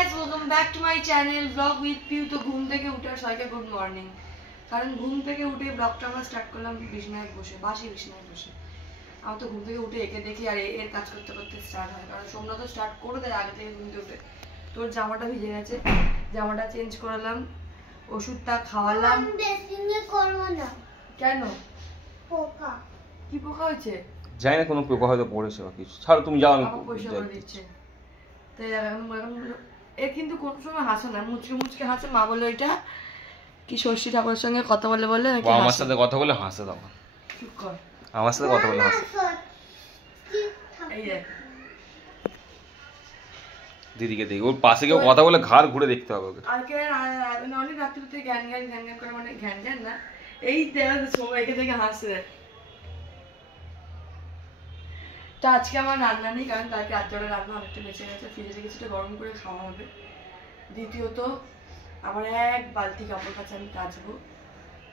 guys, welcome back to my channel vlog with Piu। তো ঘুম থেকে উঠে সবাইকে গুড মর্নিং। কারণ ঘুম থেকে উঠে ব্লগটা আমরা স্টার্ট করলাম বিছানায় বসে, বাসি বিছানায় বসে। আমি তো ঘুম থেকে উঠে একে দেখি আর এর কাজ করতে করতে স্টার্ট হয়। কারণ সোমনা তো স্টার্ট করে দেয় আগে থেকে ঘুম থেকে উঠে। তোর জামাটা ভিজে গেছে, জামাটা চেঞ্জ করালাম, ওষুধটা খাওয়ালাম। কেন পোকা? কি পোকা হয়েছে? জানি না, কোনো পোকা হয়তো পড়েছে বা কিছু। ছাড়ো তুমি যাও, আমি পয়সা করে দিচ্ছে। তো এ কিন্তু কোন সময় হাসে না, মুচকে মুচকে হাসে। মা বলে ওইটা কি ষষ্ঠী ঠাকুরের সঙ্গে কথা বলে বলে আমার সাথে কথা বলে হাসে। তখন চুপ কর, আমার সাথে কথা বলে হাসে। এই দেখ দিদিকে দেখি, ওর পাশে কেউ কথা বলে ঘাড় ঘুরে দেখতে হবে ওকে। আর কে অনেক রাত্রিতে জ্ঞান জ্ঞান জ্ঞান জ্ঞান করে, মানে জ্ঞান জ্ঞান না, এই দেখ সময় একে দেখে হাসে। তো আজকে আমার রান্না নেই, কারণ কালকে রাত্রে রান্না অনেকটা বেঁচে গেছে, ফ্রিজে কিছুটা গরম করে খাওয়া হবে। দ্বিতীয়ত আমার এক বালতি কাপড় কাচা আমি কাচবো,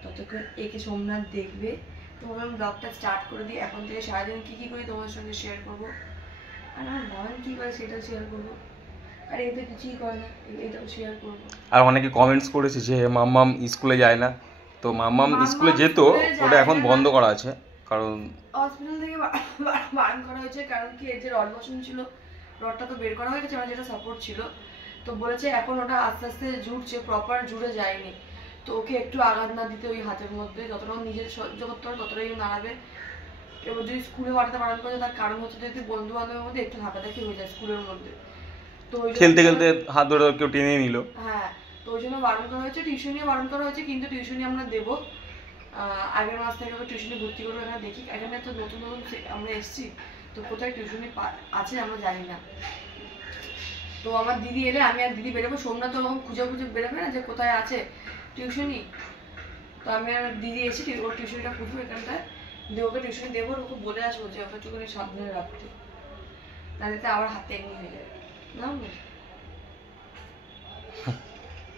ততক্ষণ একে সোমনাথ দেখবে। তো ভাবলাম ব্লগটা স্টার্ট করে দিই। এখন থেকে সারাদিন কী কী করি তোমার সঙ্গে শেয়ার করবো, আর আমার বাবান কী করে সেটাও শেয়ার করবো, আর এই তো কিছুই করে না, এটাও শেয়ার করবো। আর অনেকে কমেন্টস করেছে যে মাম্মাম স্কুলে যায় না। তো মাম্মাম স্কুলে যেত, ওটা এখন বন্ধ করা আছে। কারণ হসপিটাল থেকে বারণ করা হয়েছে, কারণ কি এর যে রড বসানো ছিল, রডটা তো বের করা হয়ে গেছে, আমার যেটা সাপোর্ট ছিল। তো বলেছে এখন ওটা আস্তে আস্তে জুড়ছে, প্রপার জুড়ে যায়নি। তো ওকে একটু আঘাত না দিতে ওই হাতের মধ্যে, যতটা নিজের সহ্য করতে পারে ততটাই নাড়াবে। এবার যদি স্কুলে পাঠাতে বারণ করে, তার কারণ হচ্ছে যদি বন্ধু বান্ধবের মধ্যে একটু ধাক্কাধাক্কি হয়ে যায় স্কুলের মধ্যে। তো খেলতে খেলতে হাত ধরে কেউ টেনে নিল। হ্যাঁ, তো ওই জন্য বারণ করা হয়েছে, টিউশনি বারণ করা হয়েছে। কিন্তু টিউশনি আমরা দেবো, আগের মাস থেকে আবার টিউশনি ভর্তি করবো। এখানে দেখি, এখানে তো নতুন নতুন আমরা এসেছি, তো কোথায় টিউশনি আছে আমরা জানি না। তো আমার দিদি এলে আমি আর দিদি বেরোবো। সোমনাথ তো ওরকম খুঁজে খুঁজে বেরোবে না যে কোথায় আছে টিউশনি। তো আমি আর দিদি এসে ওর টিউশনিটা খুঁজবো এখানটায়, দিয়ে ওকে টিউশনি দেবো। ওকে বলে আসবো যে ওকে একটুখানি সাবধানে রাখতে, তাহলে তো আবার হাতে এমনি হয়ে যাবে না।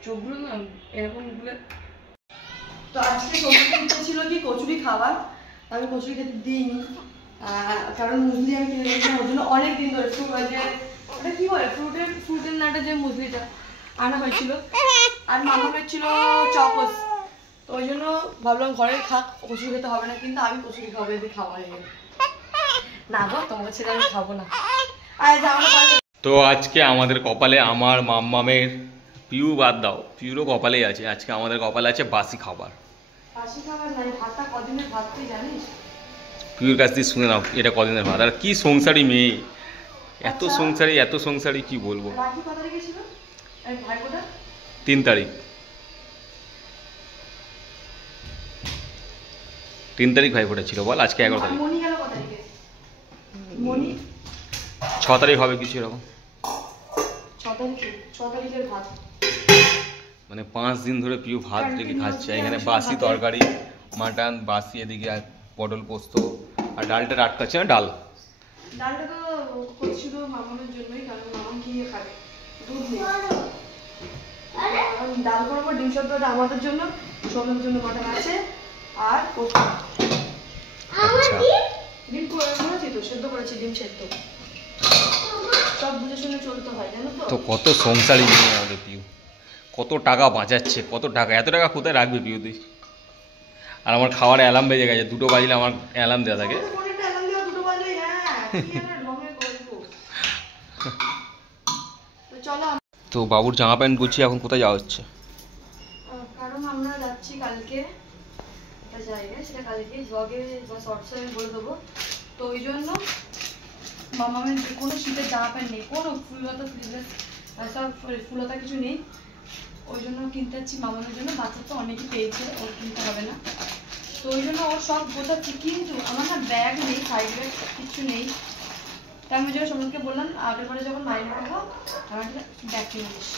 চোখগুলো না এরকম গুলো। তো আজকে সোমনাথের ইচ্ছা ছিল কি কচুরি খাবার, আমি কচুরি খেতে দিইনি, কারণ মুসলি আমি কিনে রেখেছিলাম ওর জন্য অনেক দিন ধরে। ওটা কি বলে, ফ্রুটের নাটে যে মুসলিটা আনা হয়েছিল, আর মামা হয়েছিল চকোস। তো ওই জন্য ভাবলাম ঘরে খাক, কচুরি খেতে হবে না। কিন্তু আমি কচুরি খাবো, এদের খাওয়া হয়ে গেল না গো, তোমার ছেলে আমি খাবো না। তো আজকে আমাদের কপালে, আমার মাম্মামের, পিউ বাদ দাও, পিউরও কপালেই আছে, আজকে আমাদের কপালে আছে বাসি খাবার। বাসি খাবার নাই, ভাতটা কদিনের ভাত তুই জানিস? পিউর কাছ দিয়ে শুনে নাও এটা কদিনের ভাত। আর কি সংসারী মেয়ে, এত সংসারী এত সংসারী, কি বলবো। 3 তারিখ 3 তারিখ ভাইফোঁটা ছিল বল, আজকে 11 তারিখ। 6 তারিখ হবে কিছু এরকম। 6 তারিখের ভাত, মানে 5 দিন ধরে পিউ ভাত রেখে খাচ্ছে। এখানে বাসি তরকারি, মাটন বাসি, এদিকে আর পটল পোস্ত, আর ডালটা আটকাচ্ছে না। ডালটা তো করছিল মামামের জন্যই, কারণ মামাম কি খাবে, দুধ নেই। ডাল করার পর ডিম সেদ্ধটা আমাদের জন্য, সোমের জন্য মাটন আছে, আর পোস্ত। ডিম করেছি তো, সেদ্ধ করেছি, ডিম সেদ্ধ। সব বুঝে শুনে চলতে হয়, জানো তো। তো কত সংসারী মেয়ে আমাদের পিউ, কত টাকা বাঁচাচ্ছে, কত টাকা, এত টাকা কোথায় রাখবে পিউ তুই? আর আমার খাওয়ার অ্যালার্ম বেজে গেছে, 2টো বাজলে আমার অ্যালার্ম দেওয়া থাকে। তো বাবুর জামা প্যান্ট গুছিয়ে এখন কোথায় যাওয়া হচ্ছে? কারণ আমরা যাচ্ছি কালকে একটা জায়গায়, সেটা কালকে ব্লগে বা শর্টসে আমি বলে দেবো। তো ওই জন্য মামামের কোনো শীতের জামা প্যান্ট নেই, কোনো ফুললতা ফ্রিজের সব ফুললতা কিছু নেই। ওই জন্য কিনতে যাচ্ছি মামামের জন্য। বাচ্চা তো অনেকই পেয়েছে, ওর কিনতে হবে না। তো ওই জন্য ওর সব গোছাচ্ছি, কিন্তু আমার না ব্যাগ নেই, সাইড ব্যাগ কিছু নেই। তাই আমি যেন সোমনকে বললাম আগের বারে যখন মাইনে পাবো আমার ব্যাগ কিনে দিস।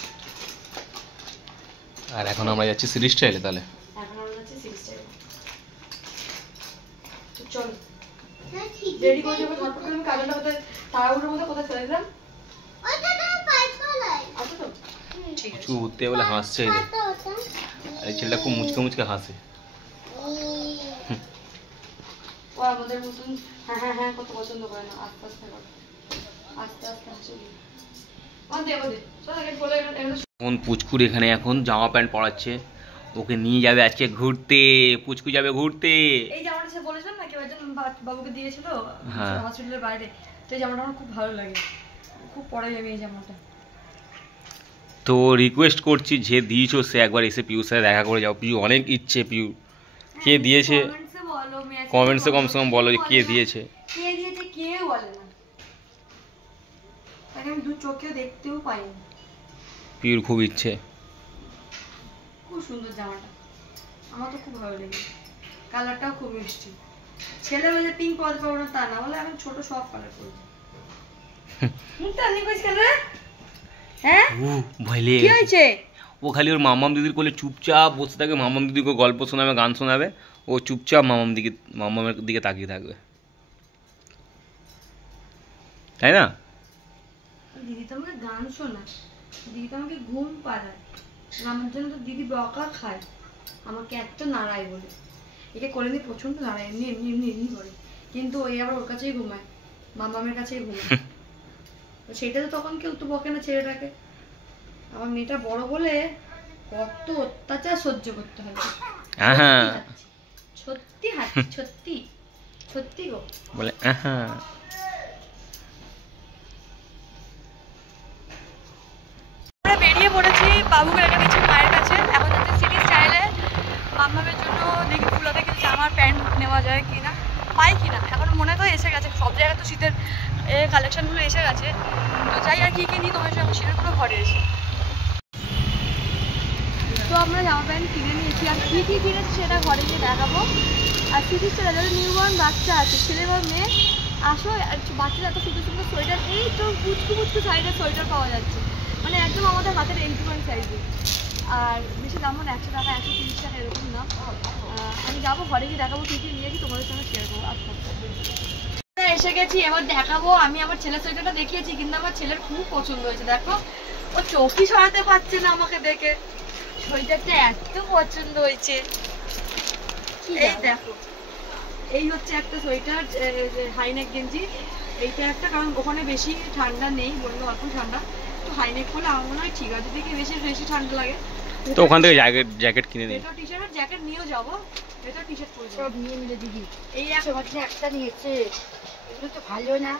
আর এখন আমরা যাচ্ছি সিটি স্টাইলে। তাহলে এখন আমরা যাচ্ছি সিটি স্টাইলে। তো চলো রেডি করে যাবো। ঝটপট করে আমি কাজলটা কোথায় তাড়াহুড়োর মধ্যে কোথায় ফেলে দিলাম। আচ্ছা তো ঠিক আছে। উঠতে বলে হাসছে, এই ছেলেটা খুব মুচকে মুচকে হাসে। ও আমাদের মতন হ্যাঁ হ্যাঁ হ্যাঁ কত পছন্দ করে না, আস্তে আস্তে করে, আস্তে আস্তে হাসি। ও এখন পুচকুর এখানে এখন জামা প্যান্ট পরাচ্ছে, ওকে নিয়ে যাবে আজকে ঘুরতে, পুচকু যাবে ঘুরতে। এই জামাটা সে বলেছিলাম না কেউ একজন বাবুকে দিয়েছিল হ্যাঁ হসপিটালের বাইরে, তো এই জামাটা আমার খুব ভালো লাগে, খুব পরাই আমি এই জামাটা। তো রিকোয়েস্ট করছি যে দিয়েছো সে একবার এসে পিউর সাথে দেখা করে যাও। পিউ অনেক ইচ্ছে, পিউ কে দিয়েছে কমেন্টসে কমসে কম বলো কে দিয়েছে। কে দিয়েছে কেউ বলে না, তাকে আমি দু চোখে দেখতেও পাইনি। পিউর খুব ইচ্ছে। খুব সুন্দর জামাটা, আমার তো খুব ভালো লেগেছে, কালারটাও খুব মিষ্টি। ছেলে বলে পিঙ্ক পরাতে পারবো না তা না, বলে এখন ছোট সব কালার করছে। মুখটা আনি কইছ কেন রে? হ্যাঁ ভইলে কি হয়েছে? ও খালি ওর মামাম দিদির কোলে চুপচাপ বসে থাকে, মামাম দিদিকে গল্প শোনাবে, গান শোনাবে, ও চুপচাপ মামামের দিকে তাকিয়ে থাকবে, তাই না? দিদি তো আমাকে গান শোনায়, দিদি তো আমাকে ঘুম পাড়ায়, আমার জন্য তো দিদি বকা খায়, আমাকে এত নাড়ায় বলে। একে করে নিয়ে প্রচন্ড নাড়ায়, এমনি এমনি এমনি এমনি করে, কিন্তু ওই আবার ওর কাছেই ঘুমায়, মামামের কাছেই ঘুমায়। তো সেটা তো তখন কেউ তো বকে না ছেলেটাকে। আমার মেয়েটা বড় বলে কত অত্যাচার সহ্য করতে হয়। সত্যি হাঁটছি, সত্যি সত্যি গো বলে। আমরা বেরিয়ে পড়েছি, বাবুকে রেখে দিচ্ছি মায়ের কাছে। এখন যাচ্ছে সিটি স্টাইলে মামামের জন্য, দেখি ফুলা থেকে জামার প্যান্ট নেওয়া যায় কিনা, পাই কিনা। এখন মনে তো এসে গেছে, সব জায়গায় তো শীতের কালেকশনগুলো এসে গেছে। তো যাই আর কি কি নিই তোমার সঙ্গে শেয়ার করবো ঘরে এসে। তো আমরা জামা প্যান্ট কিনে নিয়েছি, আর কী কী কিনেছি সেটা ঘরে গিয়ে দেখাবো। আর সিটি স্টাইলে যাদের নিউবর্ন বাচ্চা আছে, ছেলে বা মেয়ে, আসো। আর বাচ্চাদের এত সুন্দর সুন্দর সোয়েটার, এই তো পুচকু পুচকু সাইডের সোয়েটার পাওয়া যাচ্ছে, মানে একদম আমাদের হাতের এন্টুয়ান সাইজে। আর বেশি দাম না, 100 টাকা 130 টাকা এরকম দাম। আমি যাবো ঘরে গিয়ে দেখাবো কী কী নিয়েছি, তোমাদের সঙ্গে শেয়ার করবো। আচ্ছা এসে গেছি, এবার দেখাবো। আমি আমার ছেলের সোয়েটারটা দেখিয়েছি, কিন্তু আমার ছেলের খুব পছন্দ হয়েছে। দেখো ও চোখই সরাতে পারছে না আমাকে দেখে, সোয়েটারটা এত পছন্দ হয়েছে। এই দেখো, এই হচ্ছে একটা সোয়েটার, হাইনেক গেঞ্জি। এইটা একটা, কারণ ওখানে বেশি ঠান্ডা নেই, বললো অল্প ঠান্ডা, তো হাইনেক করলে আমার মনে হয় ঠিক আছে। দেখি বেশি বেশি ঠান্ডা লাগে তো ওখান থেকে জ্যাকেট কিনে নিই। এটা টি-শার্ট আর জ্যাকেট নিয়েও যাবো, এটা টি-শার্ট পরে সব নিয়ে মিলে দিদি এই সমাজে একটা নিয়েছে, এগুলো তো ভালো না,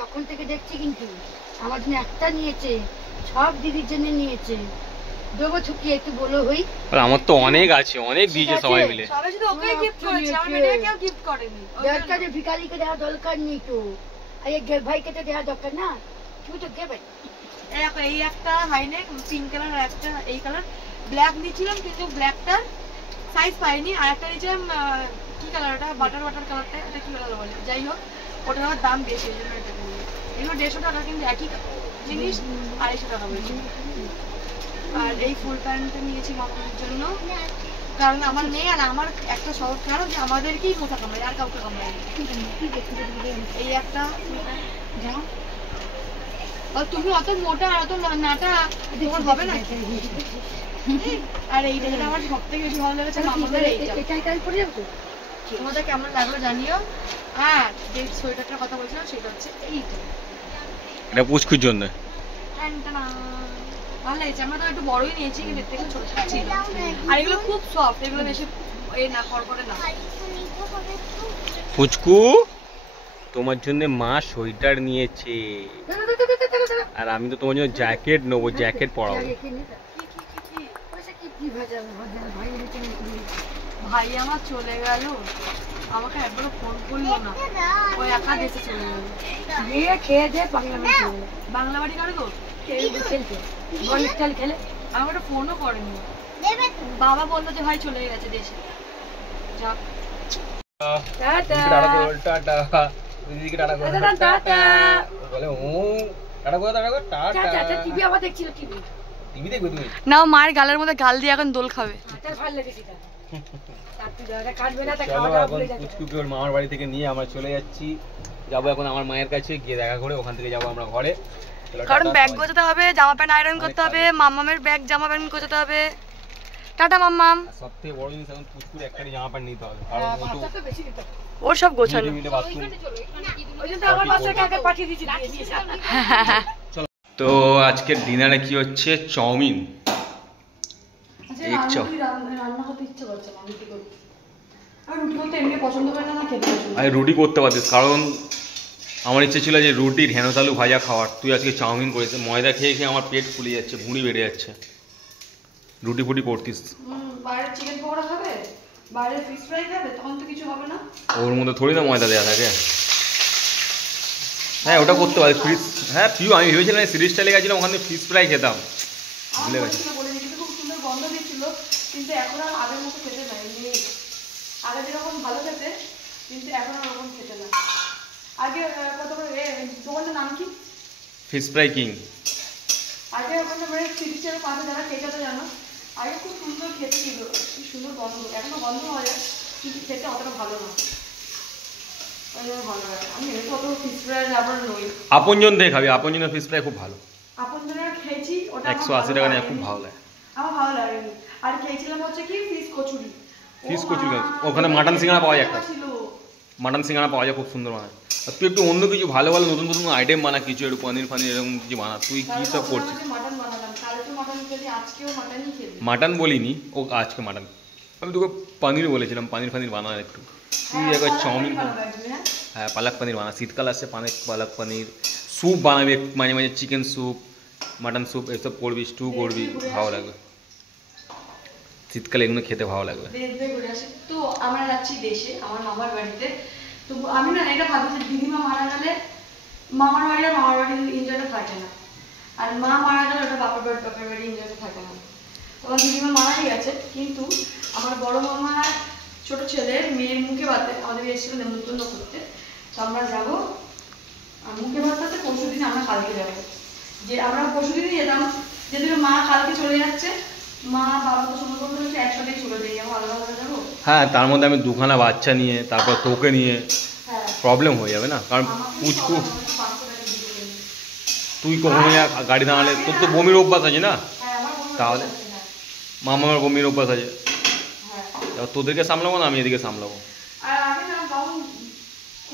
তখন থেকে দেখছি। কিন্তু আমার জন্য একটা নিয়েছে, সব দিদির জন্য নিয়েছে। দেবো ছুটি একটু বলো হই। আমার তো অনেক আছে, অনেক দিয়েছে সবাই মিলে। সবাই শুধু ওকে গিফট করেছে, আমার মেয়েকে কেউ গিফট করেনি। দরকার ভিখারিকে দেওয়া দরকার নেই তো, আর এই ভাইকে তো দেওয়া দরকার না, তুমি তো দেবে। এই একটা হাইনেক পিঙ্ক কালার, আর একটা এই কালার ব্ল্যাক নিয়েছিলাম, কিন্তু ব্ল্যাকটার সাইজ পাইনি। আর একটা নিয়েছিলাম কি কালার, ওটা বাটার কালারটা, এটা কি কালার বলে, যাই হোক ওটার আমার দাম বেশি, ওই জন্য এটা কিনি। এগুলো 150 টাকা, কিন্তু একই জিনিস 250 টাকা বলছি। আর এই ফুল প্যান্টটা নিয়েছি মামার জন্য, কারণ আমার নেই, আর আমার একটা শখ কারণ যে আমাদেরকেই মোটা কামড়ায়, আর কাউকে কামড়ায়। এই একটা জানো, তুমি অত মোটা আর অত নাটা তোমার হবে না। আর এই যেটা আমার সব থেকে বেশি ভালো লেগেছে মামাদের এইটা, তোমাদের কেমন লাগলো জানিও। আর যে সোয়েটারটার কথা বলছিলাম সেটা হচ্ছে এইটা, এটা পুচকুর জন্য। ভালো লেগেছে, আমরা তো একটু বড়ই নিয়েছি, কিন্তু এর থেকে ছোট ছিল। আর এগুলো খুব সফট, এগুলো বেশি এই না খড়খড়ে না। পুচকু তোমার জন্য মা সোয়েটার নিয়েছে, আর আমি তো তোমার জন্য জ্যাকেট নেবো, জ্যাকেট পরাবো। ভাই আমার চলে গেল, আমাকে একবারও ফোন করলো না, ওই একা দেশে চলে গেল। বিয়ে খেয়ে দিয়ে বাংলা বাড়ি চলে গেল। বাংলা বাড়ি কারো তো খেলতে বল খেলে আমাকে একটা ফোনও করেনি। বাবা বললো যে ভাই চলে গেছে দেশে। যাক না, মায়ের গালের মধ্যে গাল দিয়ে এখন দোল খাবে। মামার বাড়ি থেকে নিয়ে আমরা চলে যাচ্ছি, যাবো এখন আমার মায়ের কাছে, গিয়ে দেখা করে ওখান থেকে যাবো আমরা ঘরে। কারণ ব্যাগ গোছাতে হবে, জামা প্যান্ট আয়রন করতে হবে, মাম্মামের ব্যাগ জামা প্যান্ট গোছাতে হবে। টাটা মাম্মাম। সবথেকে বড় জিনিস এখন পুচকুর একটা জামা প্যান্ট নিতে হবে, ওর সব গোছানো। মিলে বাথরুম। ওই জন্য আমার বাচ্চাকে আগে পাঠিয়ে দিয়েছি। তো আজকের ডিনারে কি হচ্ছে? চাউমিন। আচ্ছা এক চাও। রান্না করতে ইচ্ছে করছে না, রুটি করতে। আমি রুটি করতে এমনি পছন্দ করি না, খেতে পছন্দ। আমি রুটি করতে পারতিস, কারণ আমার ইচ্ছে ছিল যে রুটি ঢেঁড়স আলু ভাজা খাওয়ার। তুই আজকে চাউমিন করেছিস, ময়দা খেয়ে খেয়ে আমার পেট ফুলে যাচ্ছে, ভুঁড়ি বেড়ে যাচ্ছে। রুটি ফুটি করতিস। বাইরে চিকেন পকোড়া খাবে, বাইরে ফিশ ফ্রাই খাবে, তখন তো কিছু হবে না। ওর মধ্যে থোড়ি না ময়দা দেওয়া থাকে। হ্যাঁ ওটা করতে পারি ফিশ। হ্যাঁ পিউ, আমি ভেবেছিলাম সিরিজটা লেগেছিলাম ওখানে ফিশ ফ্রাই খেতাম, ভুলে গেছি। খুব সুন্দর গন্ধ দিচ্ছিল, কিন্তু এখন আর আগের মতো খেতে নেই। আগে যেরকম ভালো খেতে, কিন্তু এখন আর ওরকম খেতে না। আগে কত করে দোকানটার নাম কি? Fish fry king. আগে ওখানে মানে সিরিজের পাশে যারা খেতে তো জানো, আগে খুব সুন্দর খেতে ছিল, কি সুন্দর গন্ধ। এখনো গন্ধ হয়, কিন্তু খেতে অতটা ভালো না। ভালো লাগে, আমি এমনি অত ফিশ ফ্রাই আবার নই। আপনজন দিয়ে খাবি, আপনজনের ফিশ ফ্রাই খুব ভালো। আপনজনের খেয়েছি, ওটা 180 টাকা নিয়ে খুব ভালো লাগে। আমার ভালো লাগেনি। আর খেয়েছিলাম হচ্ছে কি ফিশ কচুরি। ফিশ কচুরি, ওখানে মাটন সিঙ্গাড়া পাওয়া যায় একটা। মাটন সিঙ্গাড়া পাওয়া যায়, খুব সুন্দর বানায়। আর তুই একটু অন্য কিছু ভালো ভালো নতুন নতুন আইটেম বানা, কিছু একটু পনির ফানির এরকম কিছু বানা। তুই কি সব করছিস? মাটন বানালাম, কালকে মাটন খেলি, আজকেও মাটনই খেলি। মাটন বলিনি, ও আজকে মাটন। আমি তোকে পনির বলেছিলাম, পনির ফানির বানা একটু। তুই একবার চাউমিন, হ্যাঁ পালক পনির বানা। শীতকাল আসছে, পালক পনির স্যুপ বানাবি মাঝে মাঝে, চিকেন স্যুপ, মাটন স্যুপ এসব করবি, স্টু করবি, ভালো লাগবে। শীতকালে এগুলো খেতে ভালো লাগবে। তো আমরা যাচ্ছি দেশে, আমার মামার বাড়িতে। তো আমি না এটা ভাবি যে দিদিমা মারা গেলে মামার বাড়ি আর মামার বাড়ির এনজয়টা থাকে না, আর মা মারা গেলে ওটা বাপের বাড়ি এনজয়টা থাকে না। তোমার দিদিমা মারাই গেছে, কিন্তু আমার বড় মামার ছোট ছেলের মেয়ের মুখে ভাতে আমাদের এসেছিল নেমন্তন্ন করতে। তো আমরা যাবো, আর মুখে ভাতটাতে পরশু দিন, আমরা কালকে যাবো। যে আমরা পরশু দিনই যেতাম, যেদিন মা কালকে চলে যাচ্ছে, মা বাবা তো সুন্দর করতে হচ্ছে, একসাথেই চলে যাই, আমরা আলাদা আলাদা যাবো। হ্যাঁ তার মধ্যে আমি দুখানা বাচ্চা নিয়ে, তারপর তোকে নিয়ে প্রবলেম হয়ে যাবে না, কারণ পুচকু তুই কখনো গাড়ি দাঁড়ালে তোর তো বমির অভ্যাস আছে না, তাহলে মামার বমির অভ্যাস আছে। তোদেরকে সামলাবো না, আমি এদিকে সামলাবো। আর আগে না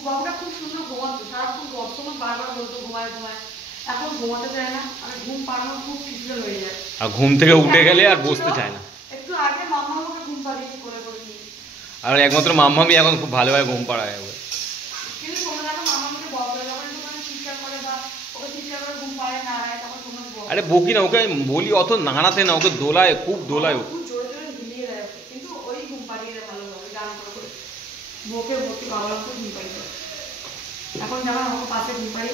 বাবুটা খুব সুন্দর ঘুমাতো, সারাক্ষণ বর্তমান বারবার বলতো ঘুমায় ঘুমায়, এখন ঘুমাতে চায় না। আমি ঘুম পাড়ানো খুব ডিফিকাল্ট হয়ে যায়, আর ঘুম থেকে উঠে গেলে আর বসতে চায় না। একটু আগে মামা আমাকে ঘুম পাড়িয়েছি করে করে নিয়ে, আর একমাত্র মাম্মামি এখন খুব ভালোভাবে ঘুম পাড়ায়। কিন্তু তোমরা দেখো মামা আমাকে বকে, যখন একটু মানে চিৎকার করে বা ওকে চিৎকার করে ঘুম পাড়ায় না আয়, তখন তোমরা বকে। আরে বকি না, ওকে আমি বলি অত নাড়াতে না, ওকে দোলায়, খুব দোলায় ও। খুব জোরে জোরে হিলিয়ে দেয় ওকে, কিন্তু ওই ঘুম পাড়িয়ে দেয় ভালোভাবে, গান করে করে বকে বকে বাবার মতো ঘুম পাড়িয়ে দেয়। এখন যেমন আমাকে পাশে ঘুম পাড়ি,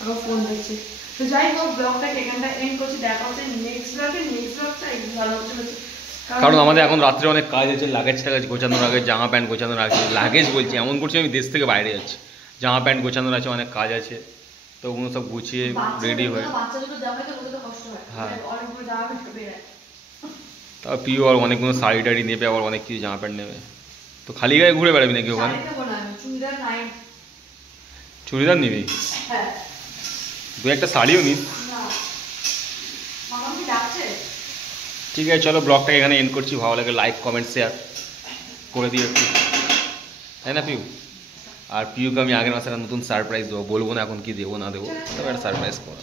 এখন ফোন দেখছি। তো যাই হোক, ব্লগটাকে এখানটা এন্ড করছি, দেখা হচ্ছে নেক্সট ব্লগে। নেক্সট ব্লগটা ভালো হচ্ছে, কারণ আমাদের এখন রাত্রে অনেক কাজ আছে, লাগেজ টাগেজ গোছানোর আগে, জামা প্যান্ট গোছানোর আগে। লাগেজ বলছি, এমন করছি আমি দেশ থেকে বাইরে যাচ্ছি, জামা প্যান্ট গোছানোর আছে, অনেক কাজ আছে। তো ওগুলো সব গুছিয়ে রেডি হয়ে, হ্যাঁ তারপর প্রিয় আর অনেকগুলো শাড়ি টাড়ি নেবে, আবার অনেক কিছু জামা প্যান্ট নেবে। তো খালি গায়ে ঘুরে বেড়াবি নাকি ওখানে? চুড়িদার নিবি? দু একটা শাড়িও নিস। ঠিক আছে চলো, ব্লগটাকে এখানে এন্ড করছি। ভালো লাগে লাইক কমেন্ট শেয়ার করে দিও একটু, তাই না পিউ? আর পিউকে আমি আগের মাসে একটা নতুন সারপ্রাইজ দেবো, বলবো না এখন কি দেবো না দেবো, তবে একটা সারপ্রাইজ করো।